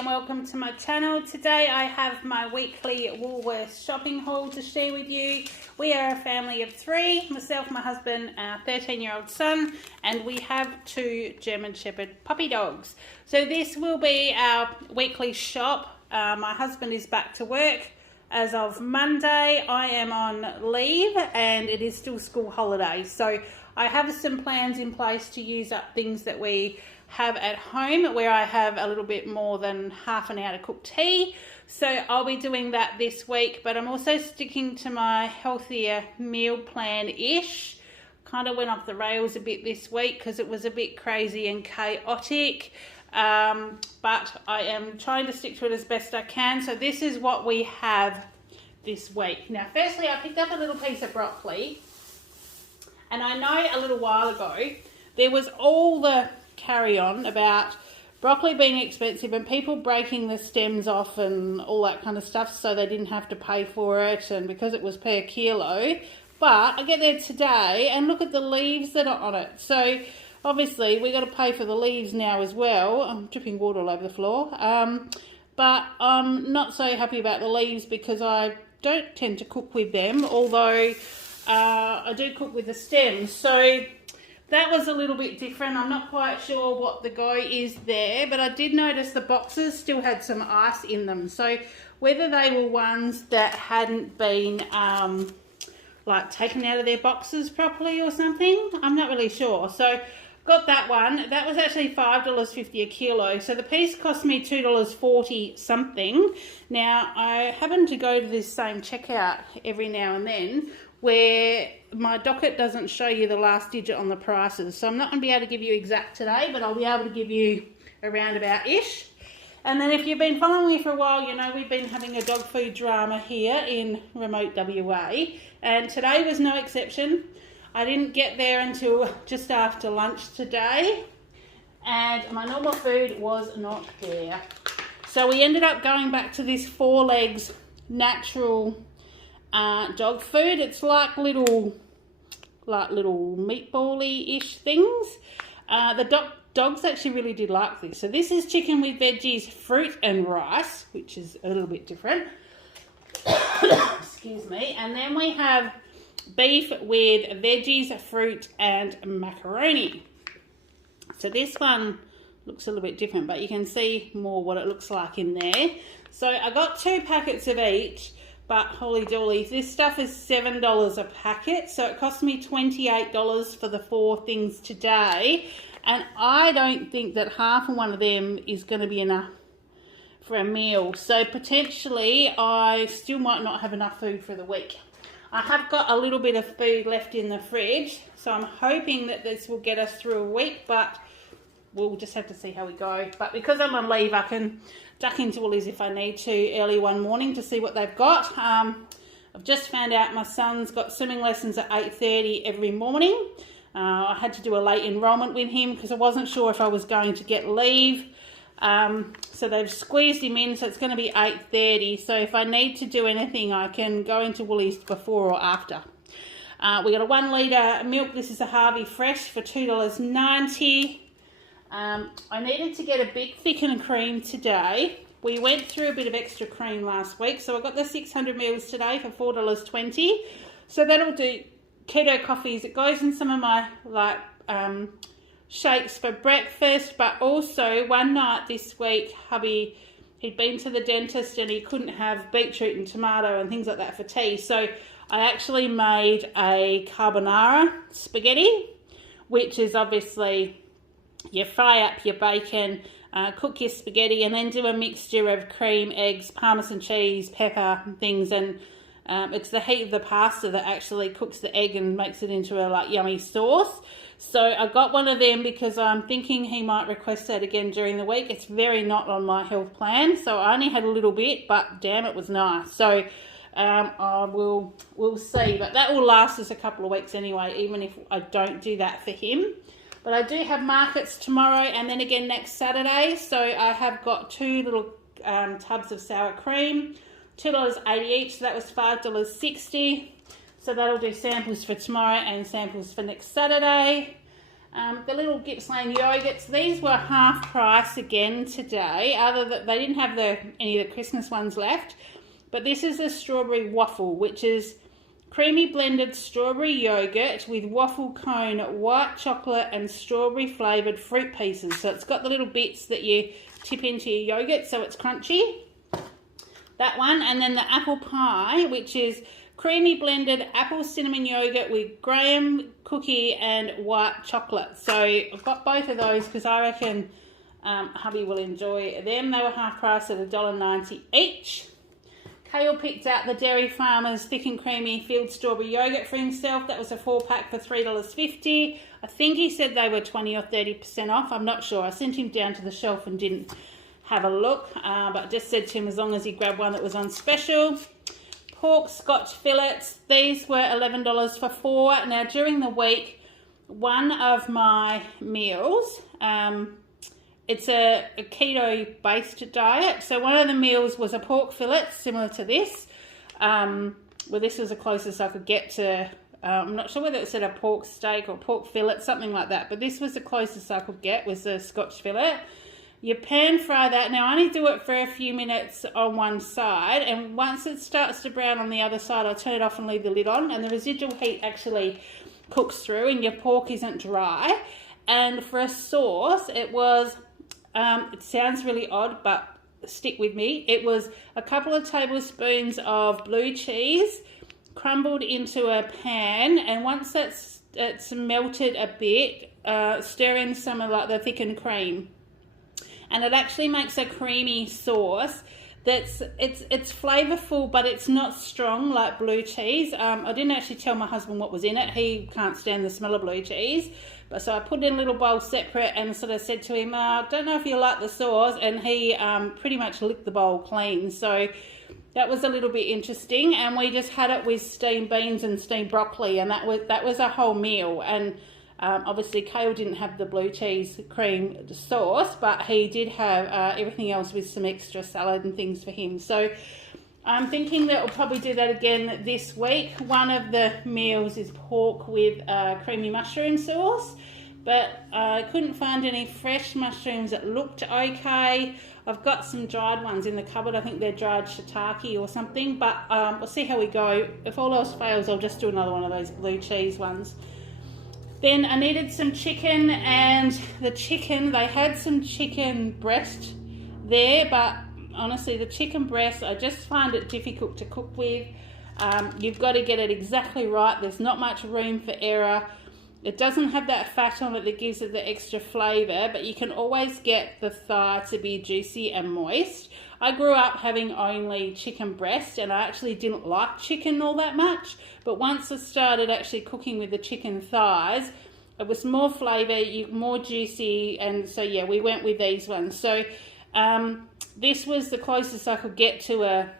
and welcome to my channel. Today I have my weekly Woolworths shopping haul to share with you. We are a family of three, myself, my husband, our 13-year-old son, and we have two German Shepherd puppy dogs. So this will be our weekly shop. My husband is back to work as of Monday. I am on leave and it is still school holidays. So I have some plans in place to use up things that we have at home, where I have a little bit more than half an hour to cook tea. So I'll be doing that this week, but I'm also sticking to my healthier meal plan-ish. Kind of went off the rails a bit this week because it was a bit crazy and chaotic. But I am trying to stick to it as best I can. So this is what we have this week. Now, firstly, I picked up a little piece of broccoli. And I know a little while ago, there was all the carry-on about broccoli being expensive and people breaking the stems off and all that kind of stuff so they didn't have to pay for it, and because it was per kilo. But I get there today and look at the leaves that are on it. So obviously we got to pay for the leaves now as well. I'm dripping water all over the floor. But I'm not so happy about the leaves because I don't tend to cook with them, although I do cook with the stems. So that was a little bit different. I'm not quite sure what the go is there, but I did notice the boxes still had some ice in them. So whether they were ones that hadn't been like taken out of their boxes properly or something, I'm not really sure. So got that one. That was actually $5.50 a kilo. So the piece cost me $2.40 something. Now I happen to go to this same checkout every now and then, where my docket doesn't show you the last digit on the prices. So I'm not going to be able to give you exact today, but I'll be able to give you a roundabout-ish. And then if you've been following me for a while, you know we've been having a dog food drama here in remote WA. And today was no exception. I didn't get there until just after lunch today. And my normal food was not there. So we ended up going back to this 4 legs natural dog food. It's like little meatball-y-ish things. The dogs actually really did like this. So this is chicken with veggies, fruit and rice, which is a little bit different. Excuse me. And then we have beef with veggies, fruit and macaroni. So this one looks a little bit different, but you can see more what it looks like in there. So I got 2 packets of each. But holy dolly, this stuff is $7 a packet, so it cost me $28 for the 4 things today. And I don't think that half of one of them is going to be enough for a meal. So potentially I still might not have enough food for the week. I have got a little bit of food left in the fridge, so I'm hoping that this will get us through a week, but we'll just have to see how we go. But because I'm on leave, I can duck into Woolies if I need to early one morning to see what they've got. I've just found out my son's got swimming lessons at 8:30 every morning. I had to do a late enrolment with him because I wasn't sure if I was going to get leave. So they've squeezed him in, so it's going to be 8:30. So if I need to do anything, I can go into Woolies before or after. We got a 1 litre milk. This is a Hubby fresh for $2.90. I needed to get a big thickened cream today. We went through a bit of extra cream last week, so I got the 600 mils today for $4.20. So that'll do keto coffees. It goes in some of my shakes for breakfast, but also one night this week, hubby, he'd been to the dentist and he couldn't have beetroot and tomato and things like that for tea. So I actually made a carbonara spaghetti, which is obviously you fry up your bacon, cook your spaghetti, and then do a mixture of cream, eggs, parmesan cheese, pepper, and things. And it's the heat of the pasta that actually cooks the egg and makes it into a yummy sauce. So I got one of them because I'm thinking he might request that again during the week. It's very not on my health plan, so I only had a little bit, but damn, it was nice. So we'll see, but that will last us a couple of weeks anyway, even if I don't do that for him. But I do have markets tomorrow and then again next Saturday. So I have got 2 little tubs of sour cream, $2.80 each. So that was $5.60. So that'll do samples for tomorrow and samples for next Saturday. The little Gippsland yogurts, these were half price again today, other than they didn't have any of the Christmas ones left. But this is a strawberry waffle, which is creamy blended strawberry yogurt with waffle cone, white chocolate and strawberry flavoured fruit pieces. So it's got the little bits that you tip into your yogurt so it's crunchy. That one. And then the apple pie, which is creamy blended apple cinnamon yogurt with graham cookie and white chocolate. So I've got both of those because I reckon hubby will enjoy them. They were half price at $1.90 each. Kale picked out the Dairy Farmers thick and creamy field strawberry yogurt for himself. That was a 4-pack for $3.50. I think he said they were 20 or 30% off. I'm not sure. I sent him down to the shelf and didn't have a look, but just said to him as long as he grabbed one that was on special. Pork Scotch fillets. These were $11 for 4. Now, during the week, one of my meals, it's a keto-based diet. So one of the meals was a pork fillet, similar to this. Well, this was the closest I could get to, I'm not sure whether it said a pork steak or pork fillet, something like that. But this was the closest I could get, was the Scotch fillet. You pan fry that. Now, I only do it for a few minutes on one side. And once it starts to brown on the other side, I'll turn it off and leave the lid on. And the residual heat actually cooks through and your pork isn't dry. And for a sauce, it was... it sounds really odd, but stick with me. It was a couple of tablespoons of blue cheese crumbled into a pan, and once it's melted a bit, stir in some of like the thickened cream, and it actually makes a creamy sauce. It's flavorful, but it's not strong like blue cheese. I didn't actually tell my husband what was in it. He can't stand the smell of blue cheese. But so I put it in a little bowl separate and sort of said to him, I don't know if you like the sauce. And he pretty much licked the bowl clean. So that was a little bit interesting. And we just had it with steamed beans and steamed broccoli. And that was a whole meal. And obviously Kale didn't have the blue cheese cream sauce, but he did have everything else with some extra salad and things for him. So I'm thinking that we'll probably do that again this week. One of the meals is pork with creamy mushroom sauce, but I couldn't find any fresh mushrooms that looked okay. I've got some dried ones in the cupboard. I think they're dried shiitake or something, but we'll see how we go. If all else fails, I'll just do another one of those blue cheese ones. Then I needed some chicken, and the chicken, they had some chicken breast there, but honestly, the chicken breast, I just find it difficult to cook with. You've got to get it exactly right. There's not much room for error. It doesn't have that fat on it that gives it the extra flavour, but you can always get the thigh to be juicy and moist. I grew up having only chicken breast, and I actually didn't like chicken all that much. But once I started actually cooking with the chicken thighs, it was more flavour, more juicy, and so yeah, we went with these ones. So this was the closest I could get to a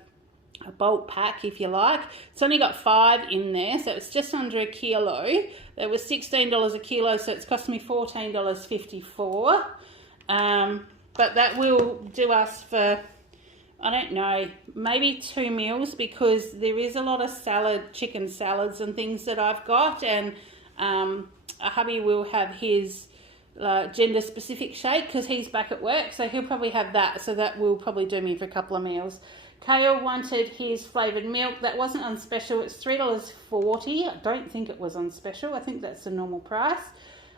bulk pack, if you like. It's only got 5 in there, so it's just under a kilo. It was $16 a kilo, so it's cost me $14.54. But that will do us for, I don't know, maybe 2 meals, because there is a lot of chicken salads and things that I've got, and hubby will have his gender specific shake because he's back at work, so he'll probably have that, so that will probably do me for a couple of meals. Kale wanted his flavoured milk. That wasn't on special. It's $3.40. I don't think it was on special. I think that's the normal price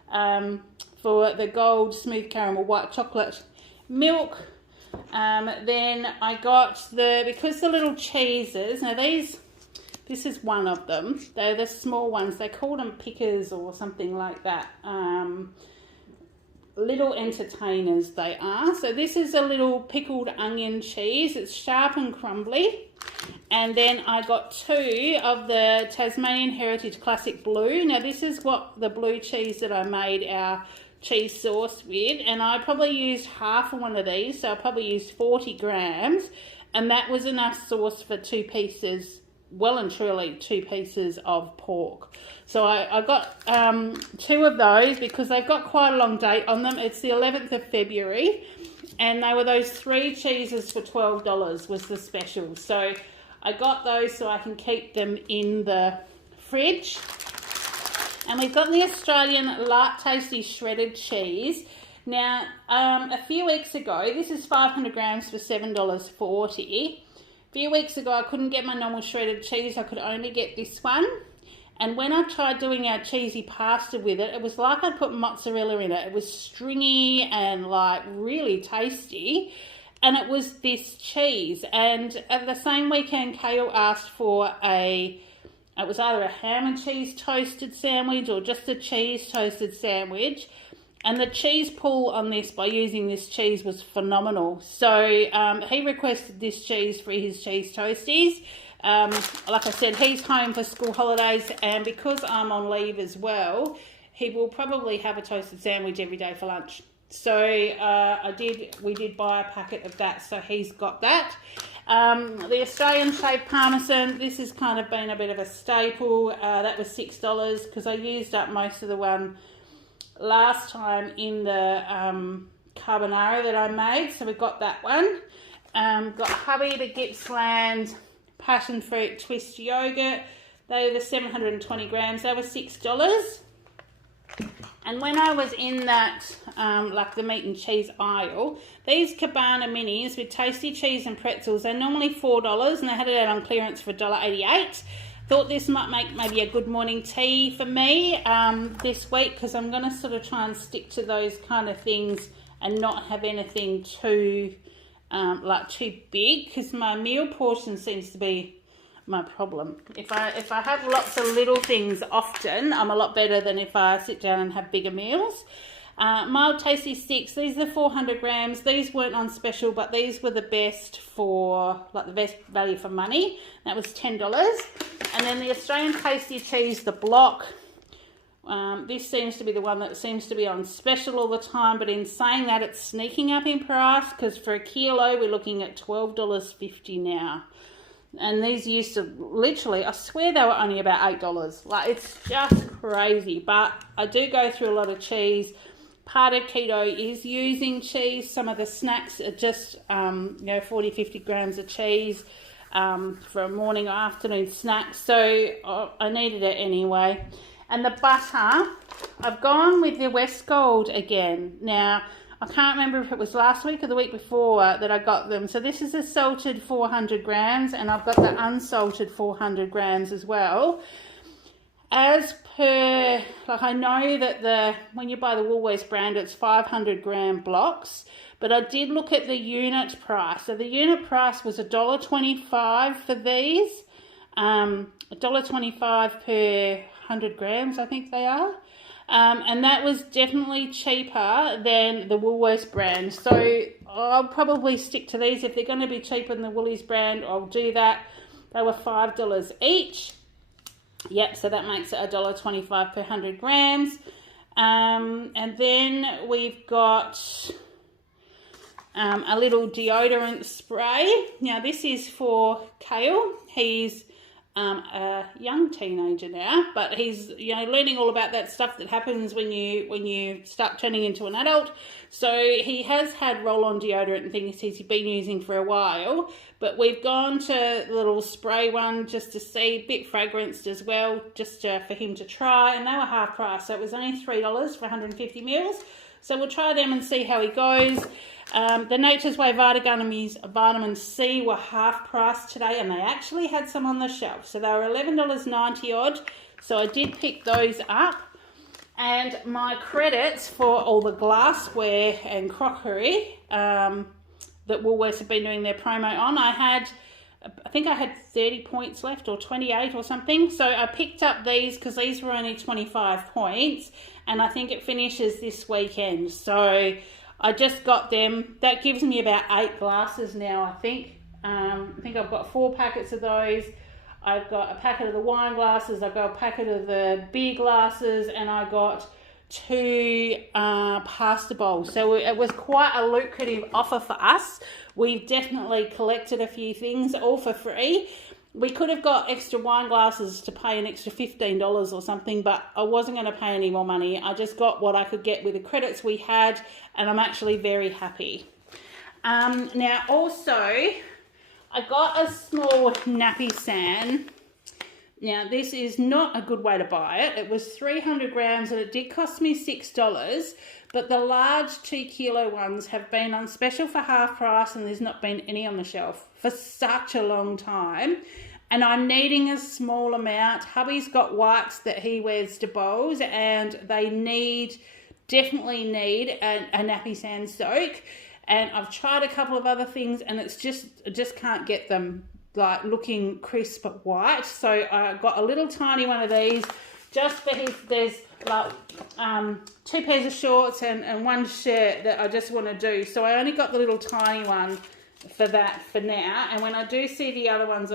for the gold smooth caramel white chocolate milk. Then I got because the little cheeses, now this is one of them. They're the small ones. They call them pickers or something like that. Little entertainers they are. So this is a little pickled onion cheese. It's sharp and crumbly. And then I got 2 of the Tasmanian Heritage Classic Blue. Now this is what the blue cheese that I made our cheese sauce with, and I probably used half of one of these, so I probably used 40 grams, and that was enough sauce for 2 pieces, well and truly 2 pieces of pork. So I got 2 of those because they've got quite a long date on them. It's the 11th of February, and they were those 3 cheeses for $12 was the special. So I got those so I can keep them in the fridge. And we've got the Australian Light Tasty Shredded Cheese. Now, a few weeks ago, this is 500 grams for $7.40. A few weeks ago, I couldn't get my normal shredded cheese. I could only get this one. And when I tried doing our cheesy pasta with it, it was like I'd put mozzarella in it. It was stringy and like really tasty. And it was this cheese. And at the same weekend, Kale asked for it was either a ham and cheese toasted sandwich or just a cheese toasted sandwich. And the cheese pull on this by using this cheese was phenomenal. So he requested this cheese for his cheese toasties. Like I said, he's home for school holidays, and because I'm on leave as well, he will probably have a toasted sandwich every day for lunch. So we did buy a packet of that, so he's got that. The Australian shaved parmesan, this has kind of been a bit of a staple. That was $6 because I used up most of the one last time in the carbonara that I made, so we got that one. Got Hubby, the Gippsland passion fruit twist yogurt. They were the 720 grams. They were $6. And when I was in that, like the meat and cheese aisle, these Cabana minis with tasty cheese and pretzels, they're normally $4, and they had it out on clearance for $1.88. Thought this might make maybe a good morning tea for me this week, because I'm going to sort of try and stick to those kind of things and not have anything too too big, because my meal portion seems to be my problem. If I have lots of little things often, I'm a lot better than if I sit down and have bigger meals. Mild tasty sticks, these are 400 grams. These weren't on special, but these were the best for, like the best value for money. That was $10. And then the Australian tasty cheese, the block. This seems to be the one that seems to be on special all the time, but in saying that, it's sneaking up in price, because for a kilo we're looking at $12.50 now. And these used to literally, I swear they were only about $8. Like, it's just crazy. But I do go through a lot of cheese. Part of keto is using cheese. Some of the snacks are just 40-50 grams of cheese for a morning or afternoon snack. So I needed it anyway. And the butter, I've gone with the West Gold again. Now, I can't remember if it was last week or the week before that I got them. So this is a salted 400 grams, and I've got the unsalted 400 grams as well. As per, like, I know that when you buy the Woolworths brand, it's 500 gram blocks, but I did look at the unit price. So the unit price was $1.25 for these, $1.25 per 100 grams, I think they are. And that was definitely cheaper than the Woolworths brand. So I'll probably stick to these. If they're going to be cheaper than the Woolies brand, I'll do that. They were $5 each. Yep, so that makes it $1.25 per 100 grams. And then we've got a little deodorant spray. Now this is for Kale. He's a young teenager now, but he's learning all about that stuff that happens when you start turning into an adult. So he has had roll-on deodorant and things he's been using for a while, but we've gone to the little spray one just to see, a bit fragranced as well, just for him to try, and they were half price, so it was only $3 for 150 mils. So we'll try them and see how he goes. The Nature's Way vitamin C were half price today, and they actually had some on the shelf. So they were $11.90 odd. So I did pick those up. And my credits for all the glassware and crockery that Woolworths have been doing their promo on, I think I had 30 points left, or 28 or something. So I picked up these because these were only 25 points. And I think it finishes this weekend. So I just got them. That gives me about 8 glasses now, I think. I think I've got 4 packets of those. I've got a packet of the wine glasses. I've got a packet of the beer glasses. And I got 2 pasta bowls. So it was quite a lucrative offer for us. We've definitely collected a few things, all for free. We could have got extra wine glasses to pay an extra $15 or something, but I wasn't going to pay any more money. I just got what I could get with the credits we had, and I'm actually very happy. Now, also, I got a small nappy stand Now, this is not a good way to buy it. It was 300 grams and it did cost me $6, but the large 2 kilo ones have been on special for half price and there's not been any on the shelf for such a long time. And I'm needing a small amount. Hubby's got whites that he wears to bowls and they definitely need a nappy sand soak. And I've tried a couple of other things and I just can't get them like looking crisp white. So I got a little tiny one of these just for there's like 2 pairs of shorts and 1 shirt that I just want to do. So I only got the little tiny one for that for now. And when I do see the other ones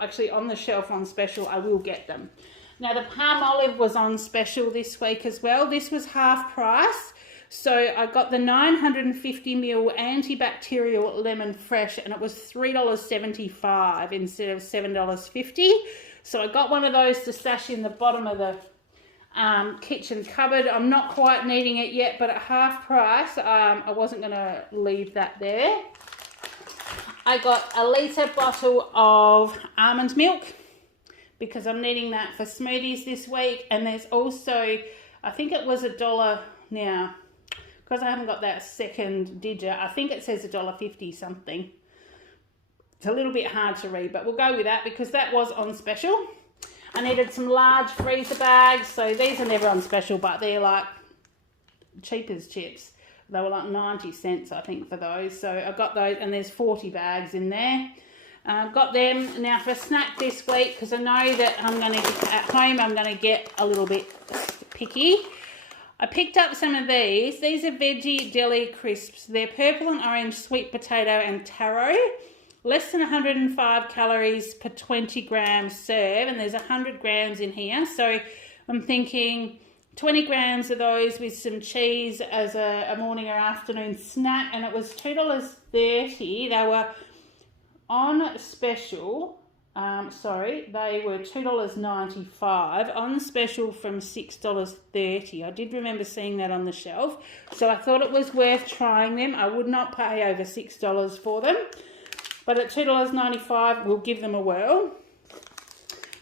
actually on the shelf on special, I will get them. Now the palm olive was on special this week as well. This was half price. So I got the 950ml antibacterial lemon fresh and it was $3.75 instead of $7.50. So I got one of those to stash in the bottom of the kitchen cupboard. I'm not quite needing it yet, but at half price, I wasn't going to leave that there. I got a litre bottle of almond milk because I'm needing that for smoothies this week. And there's also, I think it was $1 now. Because I haven't got that second digit, I think it says $1.50 something. It's a little bit hard to read, but we'll go with that because that was on special. I needed some large freezer bags. So these are never on special, but they're like cheap as chips. They were like 90 cents, I think, for those. So I got those, and there's 40 bags in there. Got them. Now for snack this week, because I know that at home I'm going to get a little bit picky. I picked up some of these. These are Veggie Deli Crisps. They're purple and orange sweet potato and taro. Less than 105 calories per 20 grams serve, and there's 100 grams in here. So I'm thinking 20 grams of those with some cheese as a morning or afternoon snack, and it was $2.30. They were on special. They were $2.95 on special from $6.30. I did remember seeing that on the shelf, so I thought it was worth trying them. I would not pay over $6 for them, but at $2.95 we'll give them a whirl.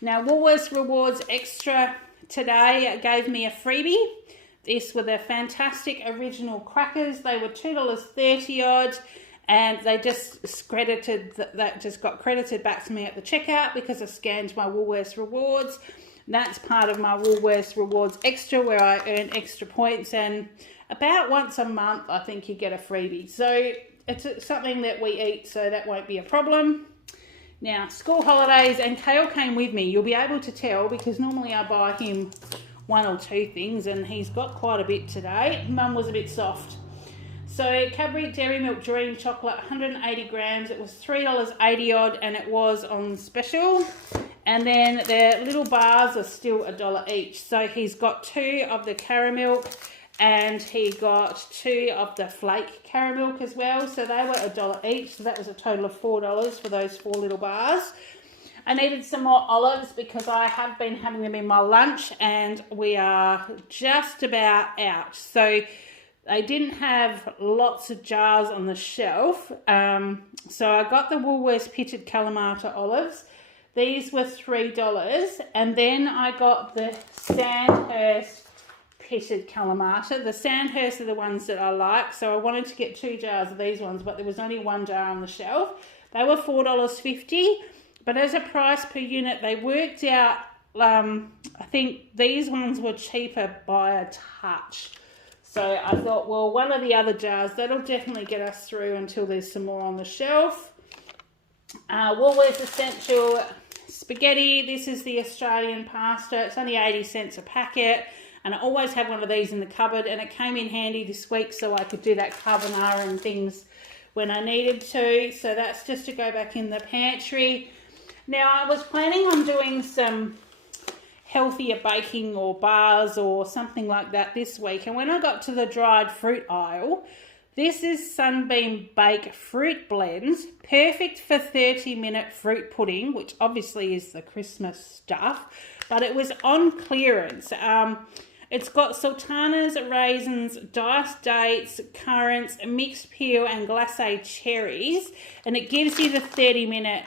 Now Woolworths Rewards Extra today gave me a freebie. These were the fantastic original crackers. They were $2.30 odd. And they just got credited back to me at the checkout because I scanned my Woolworths Rewards. That's part of my Woolworths Rewards Extra where I earn extra points. And about once a month, I think you get a freebie. So it's something that we eat, so that won't be a problem. Now, school holidays, and Kale came with me. You'll be able to tell because normally I buy him 1 or 2 things and he's got quite a bit today. Mum was a bit soft. So Cadbury Dairy Milk Dream Chocolate, 180 grams. It was $3.80 odd and it was on special. And then the little bars are still $1 each. So he's got 2 of the caramel and he got 2 of the flake caramel as well. So they were $1 each. So that was a total of $4 for those 4 little bars. I needed some more olives because I have been having them in my lunch and we are just about out. So they didn't have lots of jars on the shelf. So I got the Woolworths Pitted Kalamata olives. These were $3. And then I got the Sandhurst Pitted Kalamata. The Sandhurst are the ones that I like. So I wanted to get 2 jars of these ones, but there was only 1 jar on the shelf. They were $4.50. But as a price per unit, they worked out, I think these ones were cheaper by a touch. So I thought, well, one of the other jars, that'll definitely get us through until there's some more on the shelf. Woolworths Essential Spaghetti. This is the Australian pasta. It's only 80 cents a packet. And I always have one of these in the cupboard. And it came in handy this week so I could do that carbonara and things when I needed to. So that's just to go back in the pantry. Now, I was planning on doing some healthier baking or bars or something like that this week, and when I got to the dried fruit aisle, this is Sunbeam Bake fruit blends, perfect for 30-minute fruit pudding, which obviously is the Christmas stuff, but it was on clearance. It's got sultanas, raisins, diced dates, currants, mixed peel and glacé cherries, and it gives you the 30-minute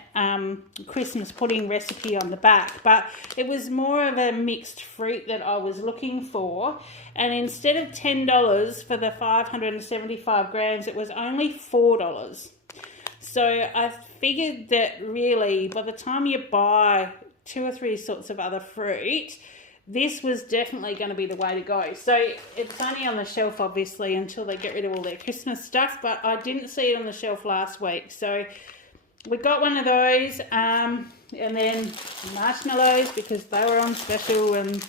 Christmas pudding recipe on the back, but it was more of a mixed fruit that I was looking for, and instead of $10 for the 575 grams, it was only $4. So I figured that really by the time you buy 2 or 3 sorts of other fruit, this was definitely going to be the way to go. So it's only on the shelf, obviously, until they get rid of all their Christmas stuff, but I didn't see it on the shelf last week. So we got one of those, and then marshmallows because they were on special, and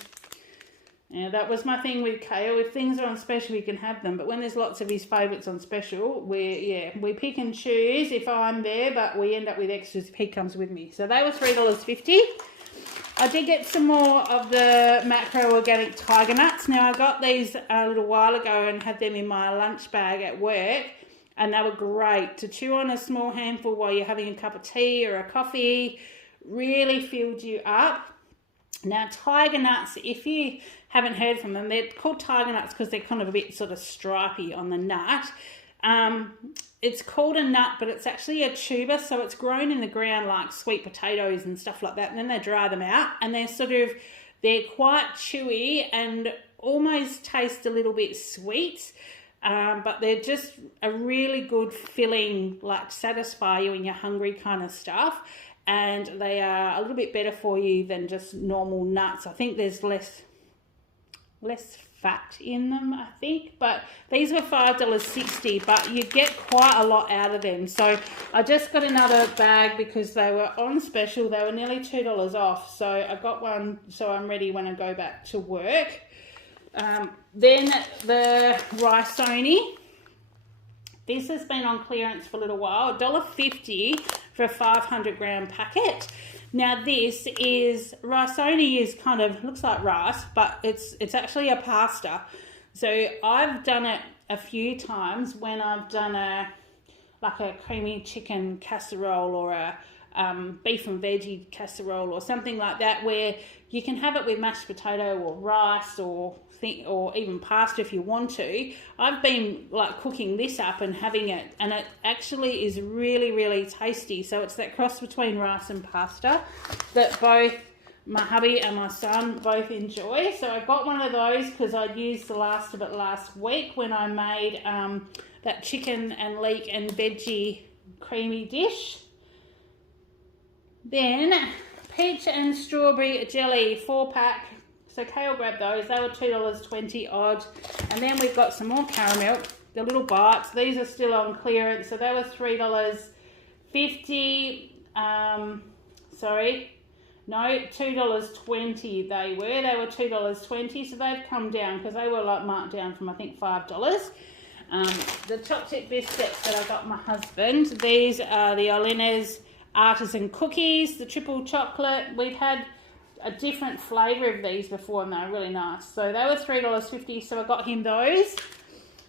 yeah, that was my thing with Kale. If things are on special, we can have them, but when there's lots of his favourites on special, we pick and choose if I'm there, but we end up with extras if he comes with me. So they were $3.50. I did get some more of the macro organic tiger nuts. Now, I got these a little while ago and had them in my lunch bag at work, and they were great to chew on a small handful while you're having a cup of tea or a coffee. Really filled you up. Now, tiger nuts, if you haven't heard from them, they're called tiger nuts because they're kind of a bit sort of stripy on the nut. It's called a nut, but it's actually a tuber, so it's grown in the ground like sweet potatoes and stuff like that, and then they dry them out, and they're quite chewy and almost taste a little bit sweet, but they're just a really good filling, like satisfy you when you're hungry kind of stuff, and they are a little bit better for you than just normal nuts. I think there's less fat in them, I think, but these were $5.60, but you get quite a lot out of them. So I just got another bag because they were on special. They were nearly $2 off, so I got one so I'm ready when I go back to work. Then the Risoni. This has been on clearance for a little while, $1.50 for a 500 gram packet. Now this is, Risoni is kind of, looks like rice, but it's actually a pasta. So I've done it a few times when I've done like a creamy chicken casserole or a beef and veggie casserole or something like that, where you can have it with mashed potato or rice or even pasta if you want to. I've been like cooking this up and having it, and it actually is really, really tasty. So it's that cross between rice and pasta that both my hubby and my son both enjoy. So I got one of those because I used the last of it last week when I made that chicken and leek and veggie creamy dish. Then peach and strawberry jelly 4-pack. So Kale grabbed those. They were $2.20 odd. And then we've got some more caramel, the little bites. These are still on clearance. So they were $3.50. $2.20 they were. They were $2.20. So they've come down because they were like marked down from I think $5. The chocolate biscuits that I got my husband. These are the Olena's artisan cookies, the triple chocolate. We've had a different flavour of these before and they're really nice. So they were $3.50, so I got him those.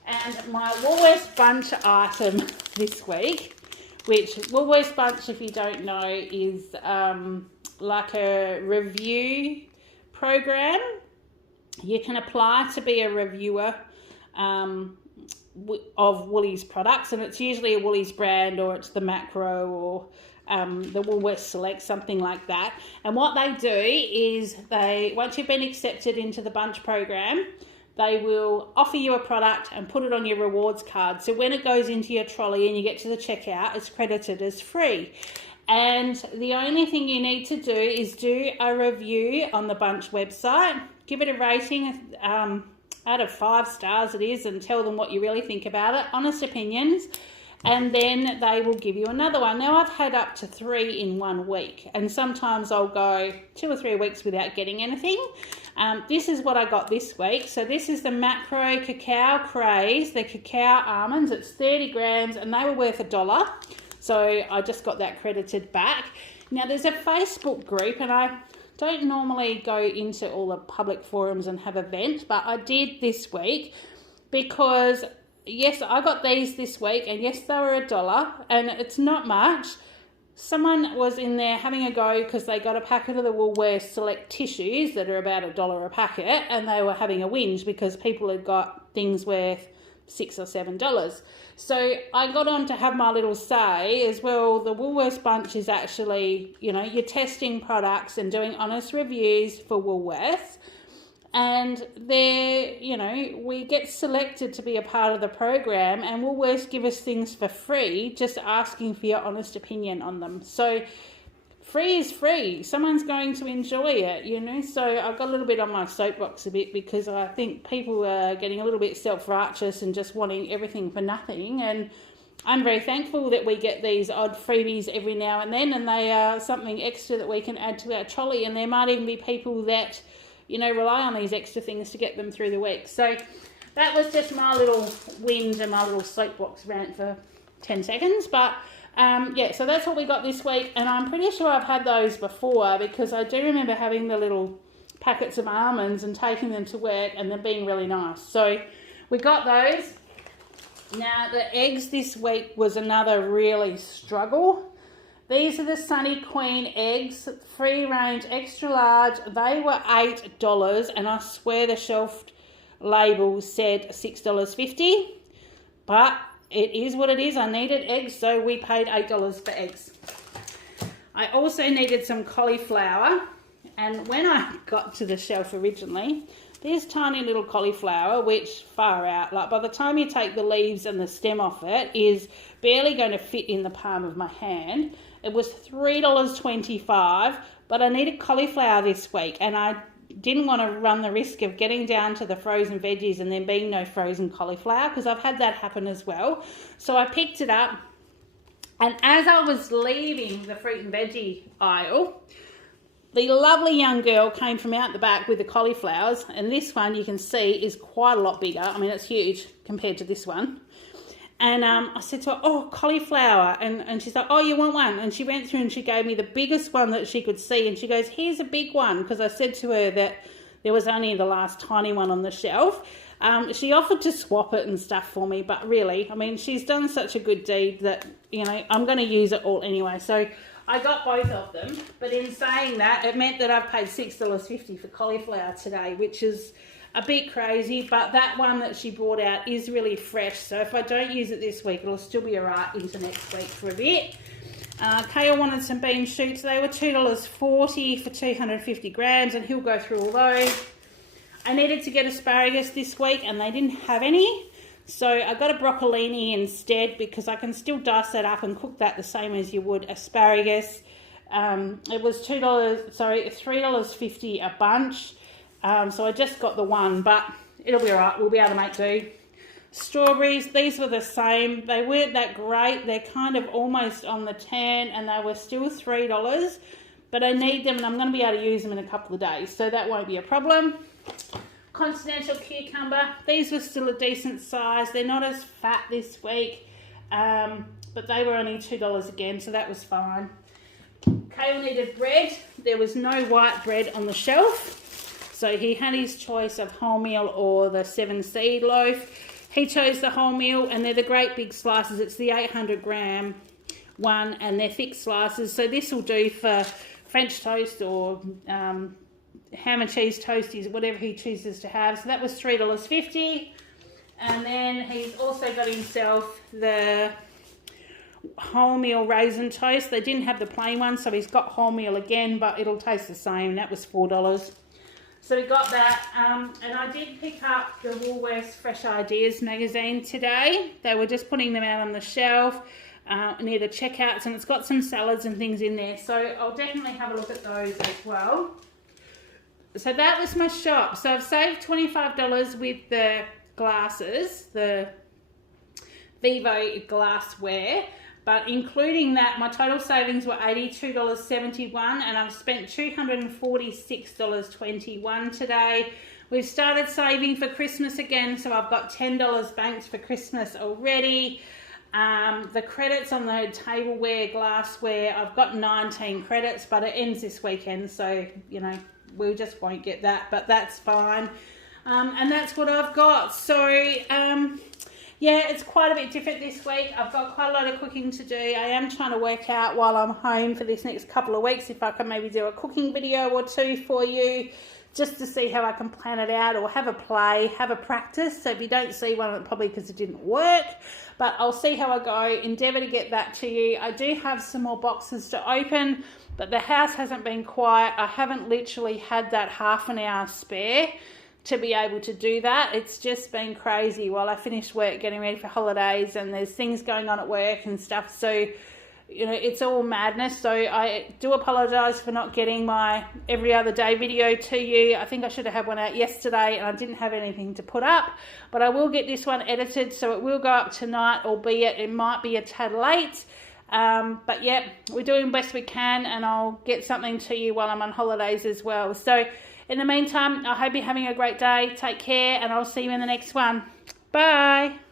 And my Woolworths bunch item this week, which Woolworths bunch, if you don't know, is like a review program. You can apply to be a reviewer of Woolies products, and it's usually a Woolies brand, or it's the Macro, or the Woolworths Select, something like that. And what they do is once you've been accepted into the bunch program, they will offer you a product and put it on your rewards card. So when it goes into your trolley and you get to the checkout, it's credited as free. And the only thing you need to do is do a review on the bunch website, give it a rating, out of 5 stars it is, and tell them what you really think about it, honest opinions. And then they will give you another one. Now, I've had up to 3 in 1 week, and sometimes I'll go 2 or 3 weeks without getting anything. This is what I got this week. So this is the Macro Cacao Craze, the cacao almonds. It's 30 grams, and they were worth $1. So I just got that credited back. Now, there's a Facebook group, and I don't normally go into all the public forums and have events, but I did this week because, yes, I got these this week, and yes, they were $1, and it's not much, someone was in there having a go because they got a packet of the Woolworths Select tissues that are about $1 a packet, and they were having a whinge because people had got things worth $6 or $7. So I got on to have my little say as well. The Woolworths bunch is actually, you know, you're testing products and doing honest reviews for Woolworths. And they're, you know, we get selected to be a part of the program, and Woolworths give us things for free, just asking for your honest opinion on them. So free is free. Someone's going to enjoy it, you know. So I got a little bit on my soapbox a bit because I think people are getting a little bit self-righteous and just wanting everything for nothing. And I'm very thankful that we get these odd freebies every now and then, and they are something extra that we can add to our trolley. And there might even be people that, you know, rely on these extra things to get them through the week. So that was just my little whinge and my little soapbox rant for 10 seconds. But yeah, so that's what we got this week. And I'm pretty sure I've had those before because I do remember having the little packets of almonds and taking them to work and them being really nice. So we got those. Now the eggs this week was another really struggle. These are the Sunny Queen eggs, free range, extra large. They were $8, and I swear the shelf label said $6.50. But it is what it is. I needed eggs, so we paid $8 for eggs. I also needed some cauliflower, and when I got to the shelf originally, there's tiny little cauliflower, which far out, like by the time you take the leaves and the stem off it, is barely going to fit in the palm of my hand. It was $3.25, but I needed cauliflower this week, and I didn't want to run the risk of getting down to the frozen veggies and then being no frozen cauliflower, because I've had that happen as well. So I picked it up, and as I was leaving the fruit and veggie aisle, the lovely young girl came from out the back with the cauliflowers, and this one you can see is quite a lot bigger. I mean, it's huge compared to this one. And I said to her, oh, cauliflower. And she's like, oh, you want one? And she went through and she gave me the biggest one that she could see. And she goes, here's a big one. Because I said to her that there was only the last tiny one on the shelf. She offered to swap it and stuff for me. But really, I mean, she's done such a good deed that, you know, I'm going to use it all anyway. So I got both of them. But in saying that, it meant that I've paid $6.50 for cauliflower today, which is a bit crazy, but that one that she brought out is really fresh. So if I don't use it this week, it'll still be all right into next week for a bit. Kale wanted some bean shoots. They were $2.40 for 250 grams, and he'll go through all those. I needed to get asparagus this week, and they didn't have any. So I got a broccolini instead because I can still dice that up and cook that the same as you would asparagus. It was $3.50 a bunch. So I just got the one, but it'll be all right. We'll be able to make do. Strawberries, these were the same. They weren't that great. They're kind of almost on the tan, and they were still $3. But I need them, and I'm going to be able to use them in a couple of days, so that won't be a problem. Continental cucumber, these were still a decent size. They're not as fat this week, but they were only $2 again, so that was fine. Kale needed bread. There was no white bread on the shelf. So he had his choice of wholemeal or the 7-seed loaf. He chose the wholemeal, and they're the great big slices. It's the 800-gram one, and they're thick slices. So this will do for French toast or ham and cheese toasties, whatever he chooses to have. So that was $3.50. And then he's also got himself the wholemeal raisin toast. They didn't have the plain one, so he's got wholemeal again, but it'll taste the same. That was $4. So we got that, and I did pick up the Woolworths Fresh Ideas magazine today. They were just putting them out on the shelf near the checkouts, and it's got some salads and things in there. So I'll definitely have a look at those as well. So that was my shop. So I've saved $25 with the glasses, the Vivo glassware. But including that, my total savings were $82.71, and I've spent $246.21 today. We've started saving for Christmas again, so I've got $10 banked for Christmas already. The credits on the tableware, glassware, I've got 19 credits, but it ends this weekend, so, you know, we just won't get that, but that's fine. And that's what I've got. So, Yeah, it's quite a bit different this week. I've got quite a lot of cooking to do. I am trying to work out while I'm home for this next couple of weeks if I can maybe do a cooking video or two for you, just to see how I can plan it out, or have a play, have a practice. So if you don't see one, probably because it didn't work, but I'll see how I go, endeavour to get that to you. I do have some more boxes to open, but the house hasn't been quiet. I haven't literally had that half an hour spare to be able to do that. It's just been crazy while I finished work getting ready for holidays, and there's things going on at work and stuff. So, you know, it's all madness. So I do apologise for not getting my every other day video to you. I think I should have had one out yesterday and I didn't have anything to put up, but I will get this one edited, so it will go up tonight, albeit it might be a tad late. But yeah, we're doing best we can, and I'll get something to you while I'm on holidays as well. So in the meantime, I hope you're having a great day. Take care, and I'll see you in the next one. Bye.